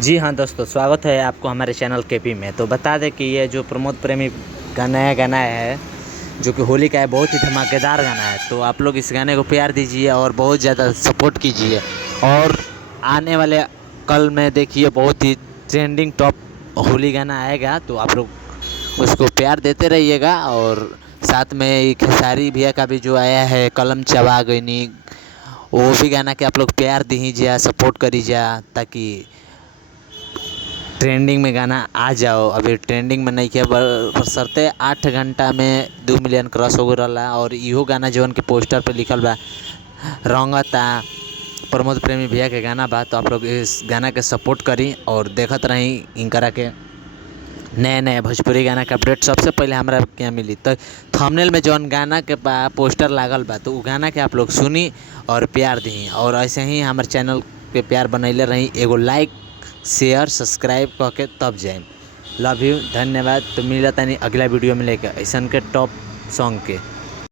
जी हाँ दोस्तों, स्वागत है आपको हमारे चैनल केपी में। तो बता दें कि ये जो प्रमोद प्रेमी का नया गाना है जो कि होली का है, बहुत ही धमाकेदार गाना है। तो आप लोग इस गाने को प्यार दीजिए और बहुत ज़्यादा सपोर्ट कीजिए। और आने वाले कल में देखिए बहुत ही ट्रेंडिंग टॉप होली गाना आएगा, तो आप लोग उसको प्यार देते रहिएगा। और साथ में ये खेसारी भैया का भी जो आया है कलम चबा गईनी, वो भी गाना के आप लोग प्यार दीजिए, सपोर्ट करीजिए, ताकि ट्रेंडिंग में गाना आ जाओ। अभी ट्रेंडिंग में नहीं किया बशर्ते 8 घंटा में 2 मिलियन क्रॉस हो रहा। और इहो गाना जवन के पोस्टर पे लिखल बा रंगता प्रमोद प्रेमी भैया के गाना बा। तो आप लोग इस गाना के सपोर्ट करी और देखत रही इनकरा के नए नए भोजपुरी गाना के अपडेट सबसे पहले हमारा क्या मिली। तो थंबनेल में जौन गाना के पोस्टर लागल बा, तो उ गाना के आप लोग सुनी और प्यार दी। और ऐसे ही हमारे चैनल पे प्यार बनैले रही, एगो लाइक शेयर सब्सक्राइब कह के तब जाए। लव यू, धन्यवाद। तो मिला तनी अगला वीडियो में लेकर ऐसा के टॉप सॉन्ग के।